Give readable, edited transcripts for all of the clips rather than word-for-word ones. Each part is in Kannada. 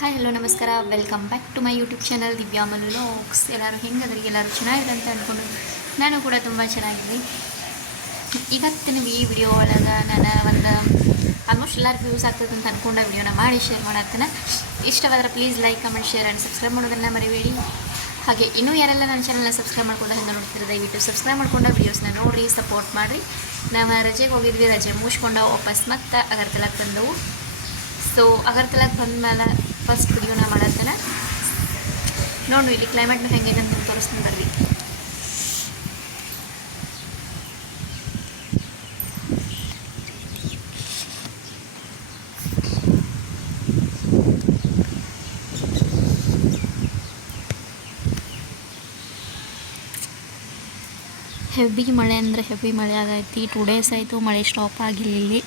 ಹಾಯ್ ಹಲೋ ನಮಸ್ಕಾರ, welcome back to my YouTube channel Divya Mallu vlogs. ಎಲ್ಲರೂ ಹೆಂಗದ್ರಿಗೆ, ಎಲ್ಲರೂ ಚೆನ್ನಾಗಿದೆ ಅಂತ ಅಂದ್ಕೊಂಡು ನಾನು ಕೂಡ ತುಂಬ ಚೆನ್ನಾಗಿದ್ದೀನಿ. ಇವತ್ತಿನ ಈ ವಿಡಿಯೋ ಒಳಗೆ ನಾನು ಒಂದು ಆಲ್ಮೋಸ್ಟ್ ಎಲ್ಲರಿಗೂ ಯೂಸ್ ಆಗ್ತದೆ ಅಂತ ಅಂದ್ಕೊಂಡ ವಿಡಿಯೋನ ಮಾಡಿ ಶೇರ್ ಮಾಡತ್ತೇನೆ. ಇಷ್ಟವಾದರೆ please like, comment, share and subscribe ಮಾಡೋದನ್ನು ಮರಿಬೇಡಿ. ಹಾಗೆ ಇನ್ನೂ ಯಾರೆಲ್ಲ ನನ್ನ ಚಾನಲ್ನ ಸಬ್ಸ್ಕ್ರೈಬ್ ಮಾಡ್ಕೊಂಡು ಹಿಂಗೆ ನೋಡ್ತಿರೋ ದಯವಿಟ್ಟು ಸಬ್ಸ್ಕ್ರೈಬ್ ಮಾಡ್ಕೊಂಡು ವೀಡಿಯೋಸ್ನ ನೋಡಿರಿ, ಸಪೋರ್ಟ್ ಮಾಡಿರಿ. ನಾವು ರಜೆಗೆ ಹೋಗಿದ್ವಿ, ರಜೆ ಮುಗಿಸ್ಕೊಂಡು ವಾಪಸ್ ಮತ್ತೆ ಅಗರ್ತಲಾಕ್ಕೆ ಬಂದವು. ಸೊ ಅಗರ್ತಲಾಕ್ಕೆ ಬಂದಮೇಲೆ ಫಸ್ಟ್ ವಿಡಿಯೋನ ಮಾಡತ್ತೇನೆ. ನೋಡು ಇಲ್ಲಿ ಕ್ಲೈಮೇಟ್ನ ಹೆಂಗಿದೆ ಅಂತ ತೋರಿಸ್ತೀನಿ ಬರ್ರಿ. ಹೆವಿ ಮಳೆ ಅಂದರೆ ಹೆವಿ ಮಳೆ ಆಗೈತಿ. 2 ಡೇಸ್ ಆಯಿತು ಮಳೆ ಸ್ಟಾಪ್ ಆಗಿಲ್ಲ ಇಲ್ಲಿ.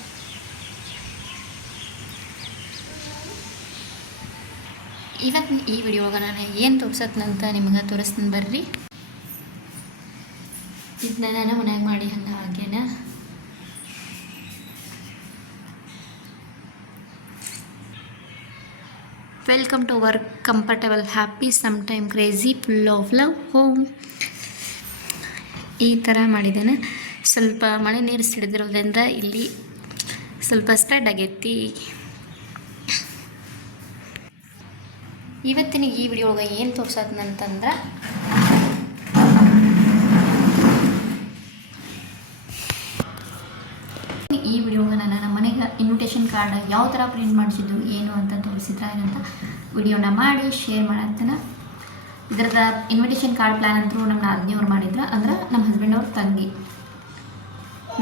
ಇವತ್ತು ಈ ವಿಡಿಯೋಗೆ ನಾನು ಏನು ತೋರ್ಸತ್ನಂತ ನಿಮಗೆ ತೋರಿಸ್ತೀನಿ ಬರ್ರಿ. ಇದನ್ನ ನಾನು ಮನೆಯಾಗ ಮಾಡಿ ಹಂಗೆ ಹಾಗೇನ. Welcome to work, comfortable, happy, some time crazy, full of love, home. ಈ ಥರ ಮಾಡಿದ್ದೇನೆ. ಸ್ವಲ್ಪ ಮಳೆ ನೀರು ಸಿಡಿದಿರೋದ್ರಿಂದ ಇಲ್ಲಿ ಸ್ವಲ್ಪ ಸ್ಪ್ರೆಡ್ ಆಗೈತಿ. ಇವತ್ತಿನ ಈ ವಿಡಿಯೋ ಒಳಗೆ ಏನು ತೋರ್ಸತ್ತಂತಂದ್ರೆ ಈ ವಿಡಿಯೋಗೆ ನಾನು ನಮ್ಮ ಮನೆಗೆ ಇನ್ವಿಟೇಷನ್ ಕಾರ್ಡ್ ಯಾವ ಥರ ಪ್ರಿಂಟ್ ಮಾಡಿಸಿದ್ದು ಏನು ಅಂತ ತೋರಿಸಿದ್ರೆ ಏನಂತ ವಿಡಿಯೋನ ಮಾಡಿ ಶೇರ್ ಮಾಡತ್ತೇನೆ. ಇದರದ ಇನ್ವಿಟೇಷನ್ ಕಾರ್ಡ್ ಪ್ಲ್ಯಾನ್ ಅಂತೂ ನಮ್ಮ ನಾದಿನಿಯವ್ರು ಮಾಡಿದ್ರು, ಅಂದ್ರೆ ನಮ್ಮ ಹಸ್ಬೆಂಡ್ ಅವ್ರ ತಂಗಿ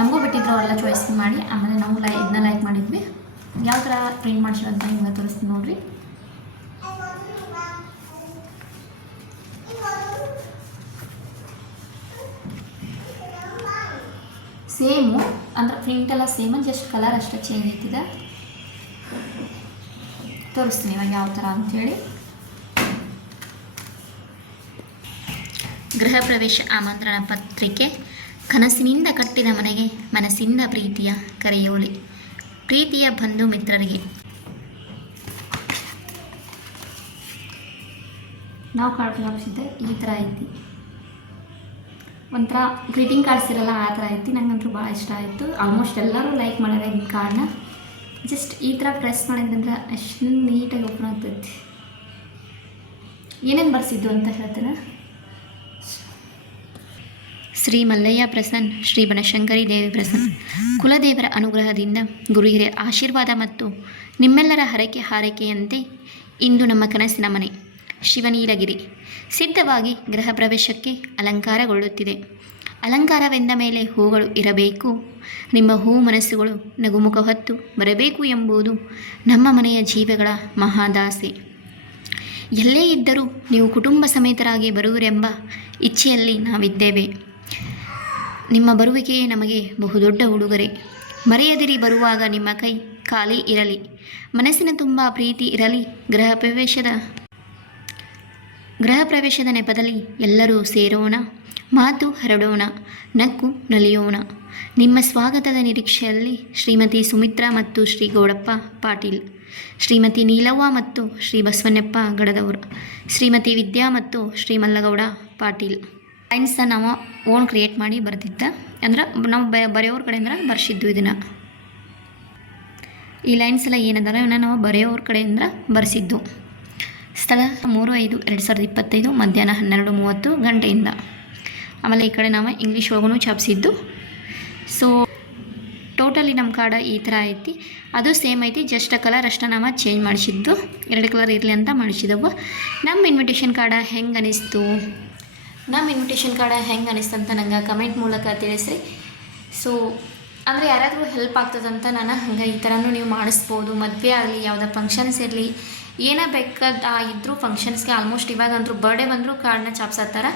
ನಮಗೂ ಬಿಟ್ಟಿದ್ರು. ಅವರೆಲ್ಲ ಚಾಯ್ಸ್ ಮಾಡಿ ಆಮೇಲೆ ನಾವು ಇದನ್ನ ಲೈಕ್ ಮಾಡಿದ್ವಿ. ಯಾವ ಥರ ಪ್ರಿಂಟ್ ಮಾಡಿಸಿರೋ ಅಂತ ನಿಮಗೆ ತೋರಿಸ್ತೀನಿ ನೋಡಿರಿ. ಸೇಮು ಅಂದ್ರೆ ಪ್ರಿಂಟ್ ಎಲ್ಲ ಸೇಮ್, ಜಸ್ಟ್ ಕಲರ್ ಅಷ್ಟೇ ಚೇಂಜ್ ಐತಿದೆ. ತೋರಿಸ್ತೀನಿ ಇವಾಗ ಯಾವ ಥರ ಅಂಥೇಳಿ. ಗೃಹ ಪ್ರವೇಶ ಆಮಂತ್ರಣ ಪತ್ರಿಕೆ. ಕನಸಿನಿಂದ ಕಟ್ಟಿದ ಮನೆಗೆ ಮನಸ್ಸಿಂದ ಪ್ರೀತಿಯ ಕರೆಯೋಲಿ, ಪ್ರೀತಿಯ ಬಂಧು ಮಿತ್ರರಿಗೆ. ನಾವು ಕಾರ್ಡ್ ಹಾಕ್ಸಿದ್ದೆ ಈ ಥರ ಐತಿ. ಒಂಥರ ಗ್ರೀಟಿಂಗ್ ಕಾರ್ಡ್ಸ್ ಇರಲ್ಲ ಆ ಥರ ಐತಿ. ನಂಗಂತೂ ಭಾಳ ಇಷ್ಟ ಆಯಿತು. ಆಲ್ಮೋಸ್ಟ್ ಎಲ್ಲರೂ ಲೈಕ್ ಮಾಡ್ಯಾರ ಈ ಕಾರ್ಡ್ನ. ಜಸ್ಟ್ ಈ ಥರ ಪ್ರೆಸ್ ಮಾಡಿದ್ರಂದ್ರೆ ಅಷ್ಟು ನೀಟಾಗಿ ಓಪನ್ ಆಗ್ತೈತಿ. ಏನೇನು ಬರ್ಸಿದ್ದು ಅಂತ ಹೇಳ್ತೇನೆ. ಶ್ರೀ ಮಲ್ಲಯ್ಯ ಪ್ರಸನ್ನ, ಶ್ರೀ ಬನಶಂಕರಿ ದೇವಿ ಪ್ರಸನ್ನ. ಕುಲದೇವರ ಅನುಗ್ರಹದಿಂದ ಗುರು ಹಿರಿಯರ ಆಶೀರ್ವಾದ ಮತ್ತು ನಿಮ್ಮೆಲ್ಲರ ಹರಕೆ ಹಾರೈಕೆಯಂತೆ ಇಂದು ನಮ್ಮ ಕನಸಿನ ಮನೆ ಶಿವನೀಲಗಿರಿ ಸಿದ್ಧವಾಗಿ ಗೃಹ ಪ್ರವೇಶಕ್ಕೆ ಅಲಂಕಾರಗೊಳ್ಳುತ್ತಿದೆ. ಅಲಂಕಾರವೆಂದ ಮೇಲೆ ಹೂಗಳು ಇರಬೇಕು. ನಿಮ್ಮ ಹೂ ಮನಸ್ಸುಗಳು ನಗುಮುಖ ಹೊತ್ತು ಬರಬೇಕು ಎಂಬುದು ನಮ್ಮ ಮನೆಯ ಜೀವಗಳ ಮಹಾದಾಸೆ. ಎಲ್ಲೇ ಇದ್ದರೂ ನೀವು ಕುಟುಂಬ ಸಮೇತರಾಗಿ ಬರುವಿರೆಂಬ ಇಚ್ಛೆಯಲ್ಲಿ ನಾವಿದ್ದೇವೆ. ನಿಮ್ಮ ಬರುವಿಕೆಯೇ ನಮಗೆ ಬಹುದೊಡ್ಡ ಉಡುಗೊರೆ. ಮರೆಯದಿರಿ, ಬರುವಾಗ ನಿಮ್ಮ ಕೈ ಖಾಲಿ ಇರಲಿ, ಮನಸ್ಸಿನ ತುಂಬ ಪ್ರೀತಿ ಇರಲಿ. ಗೃಹ ಪ್ರವೇಶದ ನೆಪದಲ್ಲಿ ಎಲ್ಲರೂ ಸೇರೋಣ, ಮಾತು ಹರಡೋಣ, ನಕ್ಕು ನಲಿಯೋಣ. ನಿಮ್ಮ ಸ್ವಾಗತದ ನಿರೀಕ್ಷೆಯಲ್ಲಿ ಶ್ರೀಮತಿ ಸುಮಿತ್ರಾ ಮತ್ತು ಶ್ರೀ ಗೌಡಪ್ಪ ಪಾಟೀಲ್, ಶ್ರೀಮತಿ ನೀಲವ್ವ ಮತ್ತು ಶ್ರೀ ಬಸವಣ್ಣಪ್ಪ ಗಡದವರು, ಶ್ರೀಮತಿ ವಿದ್ಯಾ ಮತ್ತು ಶ್ರೀ ಮಲ್ಲಗೌಡ ಪಾಟೀಲ್. ಲೈನ್ಸ್ನ ನಾವು ಓನ್ ಕ್ರಿಯೇಟ್ ಮಾಡಿ ಬರ್ತಿದ್ದ, ಅಂದ್ರೆ ನಾವು ಬರೆಯೋರ ಕಡೆಯಿಂದ ಬರ್ಸಿದ್ದು. ಇದನ್ನು ಈ ಲೈನ್ಸ್ ಎಲ್ಲ ಏನದಾರ ಇವನ್ನ ನಾವು ಬರೆಯೋರ ಕಡೆಯಿಂದ ಬರ್ಸಿದ್ದು. ಸ್ಥಳ 3/5/2025 ಮಧ್ಯಾಹ್ನ 12:30 ಗಂಟೆಯಿಂದ. ಆಮೇಲೆ ಈ ಕಡೆ ನಾವು ಇಂಗ್ಲೀಷ್ ಒಳಗೂ ಛಾಪಿಸಿದ್ದು. ಸೊ ಟೋಟಲಿ ನಮ್ಮ ಕಾರ್ಡ ಈ ಥರ ಐತಿ. ಅದು ಸೇಮ್ ಐತಿ, ಜಸ್ಟ್ ಕಲರ್ ಅಷ್ಟೇ ನಾವು ಚೇಂಜ್ ಮಾಡಿಸಿದ್ದು. 2 ಕಲರ್ ಇರಲಿ ಅಂತ ಮಾಡಿಸಿದವು. ನಮ್ಮ ಇನ್ವಿಟೇಷನ್ ಕಾರ್ಡ ಹೆಂಗೆ ಅನಿಸ್ತು ಅಂತ ನಂಗೆ ಕಮೆಂಟ್ ಮೂಲಕ ತಿಳಿಸ್ರಿ. ಸೊ ಅಂದರೆ ಯಾರಾದರೂ ಹೆಲ್ಪ್ ಆಗ್ತದಂತ ನಾನು ಹಂಗೆ ಈ ಥರನೂ ನೀವು ಮಾಡಿಸ್ಬೋದು. ಮದುವೆ ಆಗಲಿ, ಯಾವುದೇ ಫಂಕ್ಷನ್ಸ್ ಇರಲಿ, ಏನೇ ಬೇಕಾದ ಇದ್ದರೂ ಫಂಕ್ಷನ್ಸ್ಗೆ ಆಲ್ಮೋಸ್ಟ್ ಇವಾಗಂತೂ ಬರ್ಡೇ ಬಂದರೂ ಕಾರ್ಡನ್ನ ಚಾಪ್ಸತ್ತಾರ.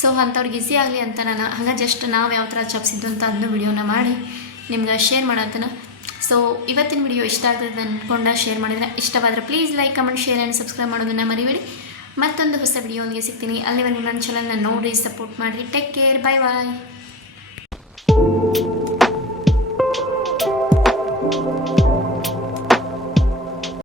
ಸೊ ಅಂಥವ್ರಿಗೆ ಈಸಿ ಆಗಲಿ ಅಂತ ನಾನು ಹಂಗೆ ಜಸ್ಟ್ ನಾವು ಯಾವ ಥರ ಚಾಪ್ಸಿದ್ದು ಅಂತ ಅದನ್ನು ವಿಡಿಯೋನ ಮಾಡಿ ನಿಮ್ಗೆ ಶೇರ್ ಮಾಡತ್ತೇನೆ. ಸೊ ಇವತ್ತಿನ ವಿಡಿಯೋ ಇಷ್ಟ ಆಗ್ತದೆ ಅಂದ್ಕೊಂಡು ಶೇರ್ ಮಾಡಿದರೆ, ಇಷ್ಟವಾದರೆ please like, comment, share and subscribe ಮಾಡೋದನ್ನು ಮರಿಬೇಡಿ. ಮತ್ತೊಂದು ಹೊಸ ವಿಡಿಯೋಗೆ ಸಿಗ್ತೀನಿ. ಅಲ್ಲಿವರೆಗೂ ನನ್ನ ಚಾನಲ್ನ ನೋಡಿ ಸಪೋರ್ಟ್ ಮಾಡಿರಿ. ಟೇಕ್ ಕೇರ್, ಬಾಯ್ ಬಾಯ್.